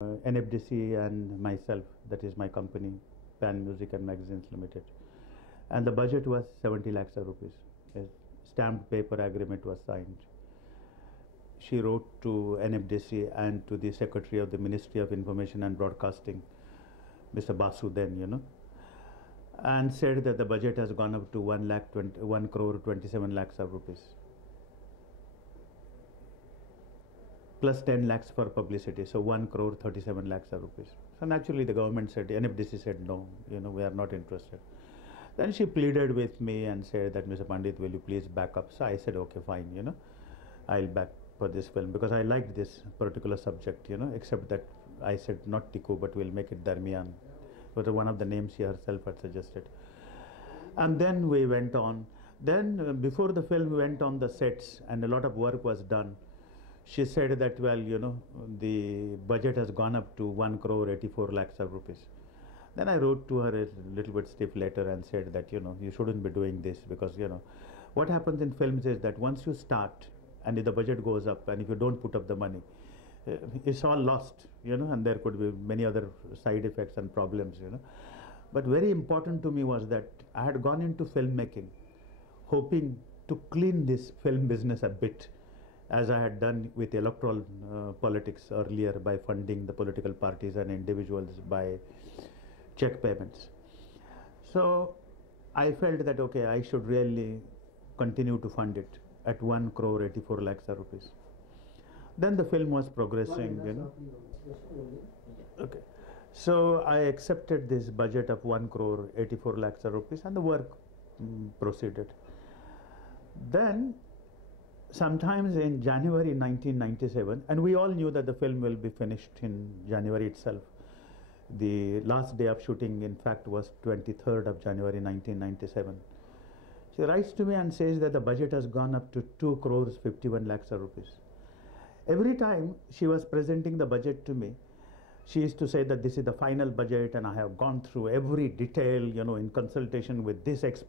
NFDC and myself, that is my company, Pan Music and Magazines Limited. And the budget was 70 lakhs of rupees. A stamped paper agreement was signed. She wrote to NFDC and to the Secretary of the Ministry of Information and Broadcasting, Mr. Basu then, and said that the budget has gone up to 1 crore 27 lakhs of rupees. Plus 10 lakhs for publicity, so 1 crore 37 lakhs of rupees. So naturally the government said, NFDC said no, we are not interested. Then she pleaded with me and said that, Mr. Pandit, will you please back up? So I said, okay, fine, I'll back for this film because I liked this particular subject, except that I said not Tiku, but we'll make it Darmiyaan. It was one of the names she herself had suggested. And then we went on. Then before the film went on the sets and a lot of work was done, she said that, well, the budget has gone up to 1 crore 84 lakhs of rupees. Then I wrote to her a little bit stiff letter and said that, you shouldn't be doing this because, what happens in films is that once you start and if the budget goes up and if you don't put up the money, it's all lost, and there could be many other side effects and problems, But very important to me was that I had gone into filmmaking hoping to clean this film business a bit, as I had done with electoral politics earlier by funding the political parties and individuals by check payments. So I felt that, okay, I should really continue to fund it at 1 crore 84 lakhs of rupees. Then the film was progressing, Okay. So I accepted this budget of 1 crore 84 lakhs of rupees and the work proceeded. Then sometimes in January 1997, and we all knew that the film will be finished in January itself. The last day of shooting, in fact, was 23rd of January 1997. She writes to me and says that the budget has gone up to 2 crores 51 lakhs of rupees. Every time she was presenting the budget to me, she used to say that this is the final budget and I have gone through every detail, in consultation with this expert.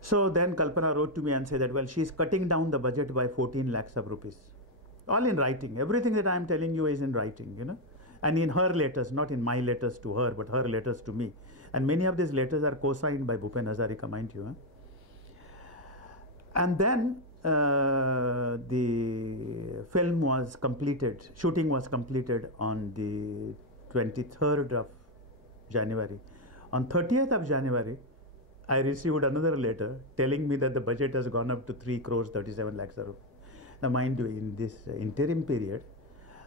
So then Kalpana wrote to me and said that, well, she is cutting down the budget by 14 lakhs of rupees. All in writing. Everything that I am telling you is in writing, And in her letters, not in my letters to her, but her letters to me. And many of these letters are co-signed by Bhupen Hazarika, mind you. And then the film was completed, shooting was completed on the 23rd of January. On 30th of January, I received another letter telling me that the budget has gone up to 3 crores 37 lakhs of rupees. Now mind you, in this interim period,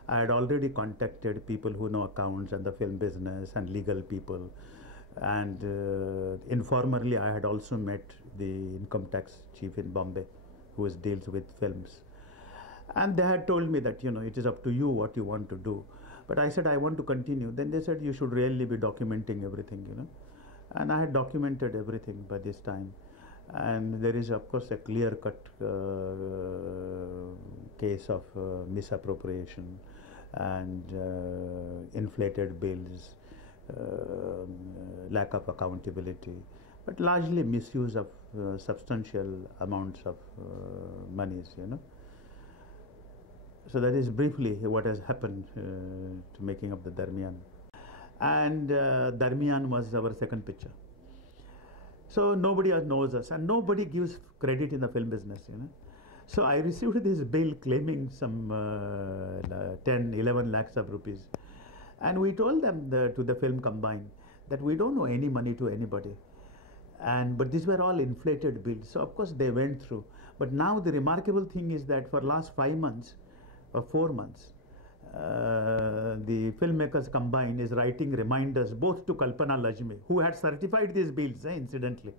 I had already contacted people who know accounts and the film business and legal people. And informally, I had also met the income tax chief in Bombay, who deals with films. And they had told me that, it is up to you what you want to do. But I said, I want to continue. Then they said, you should really be documenting everything, And I had documented everything by this time. And there is, of course, a clear-cut case of misappropriation and inflated bills, lack of accountability, but largely misuse of substantial amounts of monies, So that is briefly what has happened to making up the Darmiyaan. And Darmiyaan was our second picture. So nobody knows us and nobody gives credit in the film business, So I received this bill claiming some 10, 11 lakhs of rupees. And we told them to the film combine that we don't owe any money to anybody. But these were all inflated bills. So of course they went through. But now the remarkable thing is that for last 5 months or 4 months, the filmmakers combined is writing reminders both to Kalpana Lajmi, who had certified these bills, incidentally,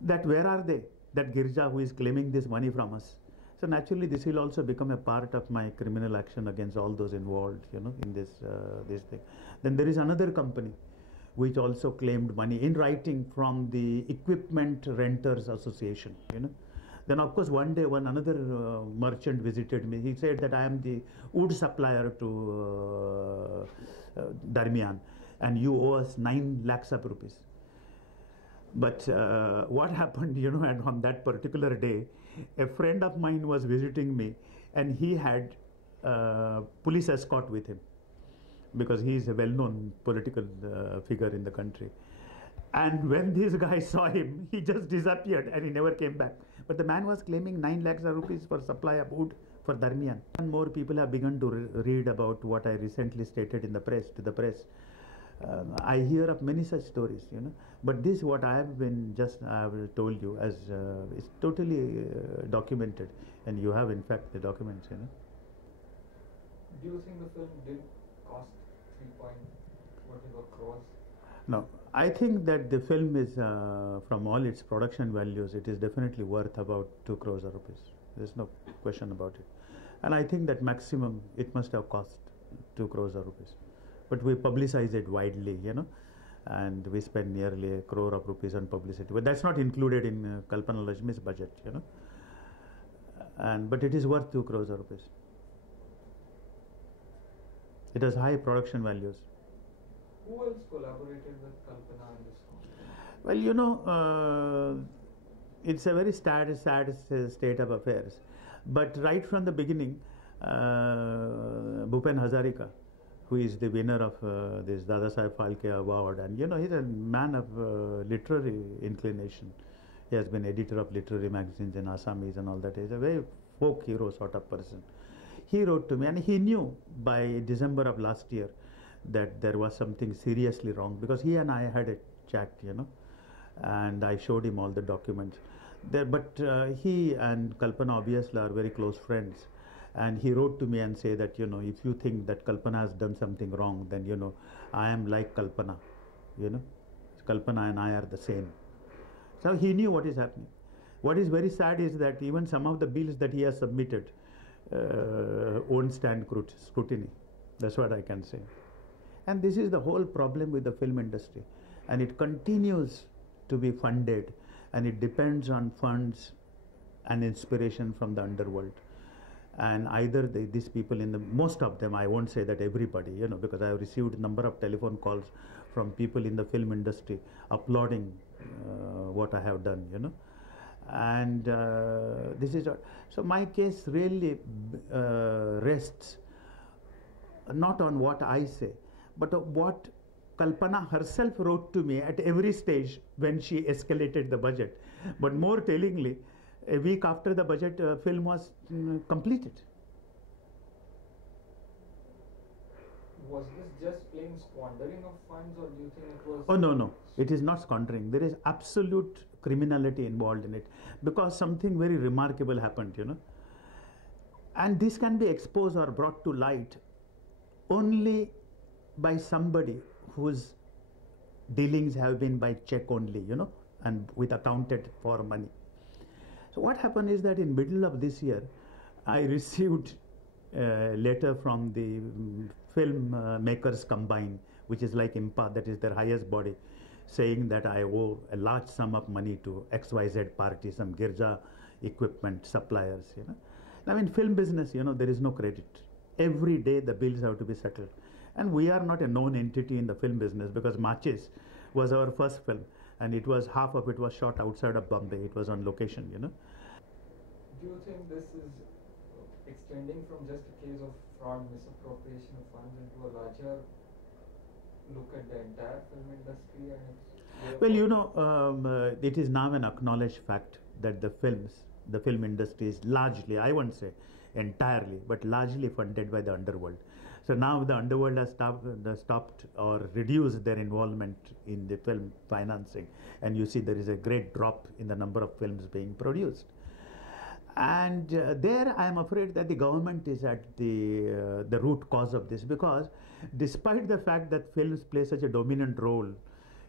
that where are they? That Girja who is claiming this money from us. So naturally this will also become a part of my criminal action against all those involved, in this thing. Then there is another company which also claimed money in writing from the Equipment Renters Association, Then of course one day another merchant visited me. He said that I am the wood supplier to Darmiyaan and you owe us 9 lakhs of rupees. But what happened, and on that particular day, a friend of mine was visiting me and he had police escort with him. because he is a well-known political figure in the country. And when this guy saw him, he just disappeared and he never came back. But the man was claiming 9 lakhs of rupees for supply of wood for Darmiyaan. And more people have begun to read about what I recently stated in the press, to the press. I hear of many such stories, you know. But this, what I have been I have told you, as is totally documented, and you have in fact the documents, you know. Do you think the film did cost 3 crores? No, I think that the film is, from all its production values, it is definitely worth about 2 crores of rupees. There's no question about it. And I think that maximum it must have cost 2 crores of rupees. But we publicize it widely, you know, and we spend nearly 1 crore of rupees on publicity. But that's not included in Kalpana Lajmi's budget, you know. But it is worth 2 crores of rupees. It has high production values. Who else collaborated with Kalpana on this film? Well, you know, it's a very sad state of affairs. But right from the beginning, Bhupen Hazarika, who is the winner of this Dada Saheb Phalke award, and you know, he's a man of literary inclination. He has been editor of literary magazines in Assamese and all that. He's a very folk hero sort of person. He wrote to me, and he knew by December of last year that there was something seriously wrong, because he and I had a chat, you know, and I showed him all the documents. But he and Kalpana obviously are very close friends, and he wrote to me and say that, you know, if you think that Kalpana has done something wrong, then, you know, I am like Kalpana, you know, Kalpana and I are the same. So he knew what is happening. What is very sad is that even some of the bills that he has submitted won't stand scrutiny. That's what I can say. And this is the whole problem with the film industry, and it continues to be funded, and it depends on funds and inspiration from the underworld. And either these people most of them, I won't say that everybody, you know, because I have received a number of telephone calls from people in the film industry applauding what I have done, you know. And this is so my case really rests not on what I say, but what Kalpana herself wrote to me at every stage when she escalated the budget. But more tellingly, a week after the budget, film was completed. Was this just plain squandering of funds, or do you think it was... Oh, no. It is not squandering. There is absolute criminality involved in it, because something very remarkable happened, you know. And this can be exposed or brought to light only by somebody whose dealings have been by check only, you know, and with accounted for money. So what happened is that in middle of this year, I received a letter from the film makers combined, which is like IMPA, that is their highest body, saying that I owe a large sum of money to XYZ party, some Girja equipment suppliers, you know. Now in film business, you know, there is no credit. Every day the bills have to be settled. And we are not a known entity in the film business, because Matches was our first film, and it was, half of it was shot outside of Bombay. It was on location, you know. Do you think this is extending from just a case of fraud, misappropriation of funds into a larger look at the entire film industry? And well, you know, it is now an acknowledged fact that the film industry is largely, I won't say entirely, but largely funded by the underworld. So now the underworld has stopped or reduced their involvement in the film financing, and you see there is a great drop in the number of films being produced. And there I am afraid that the government is at the root cause of this, because despite the fact that films play such a dominant role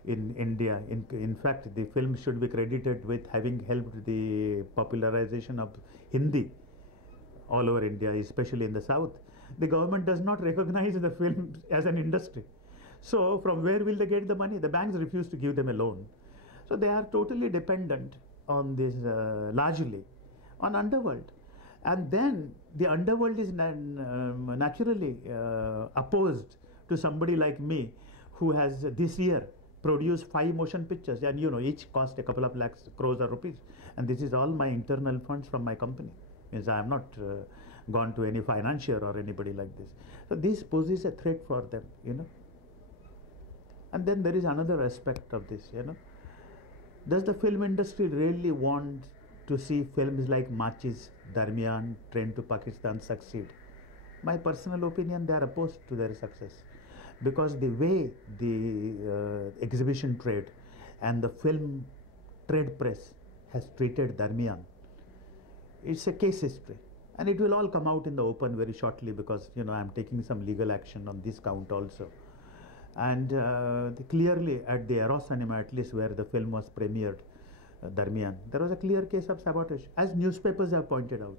in India, in fact the film should be credited with having helped the popularization of Hindi all over India, especially in the south. The government does not recognize the film as an industry. So from where will they get the money? The banks refuse to give them a loan. So they are totally dependent on this, largely on underworld. And then the underworld is naturally opposed to somebody like me, who has this year produced 5 motion pictures, and you know, each cost a couple of lakhs, crores of rupees. And this is all my internal funds from my company. Means I am not gone to any financier or anybody like this. So this poses a threat for them, And then there is another aspect of this, Does the film industry really want to see films like Machis, Darmiyaan, Train to Pakistan succeed? My personal opinion, they are opposed to their success, because the way the exhibition trade and the film trade press has treated Darmiyaan, it's a case history, and it will all come out in the open very shortly, because I'm taking some legal action on this count also. And clearly at the Eros Cinema, at least where the film was premiered, Darmiyaan, there was a clear case of sabotage, as newspapers have pointed out.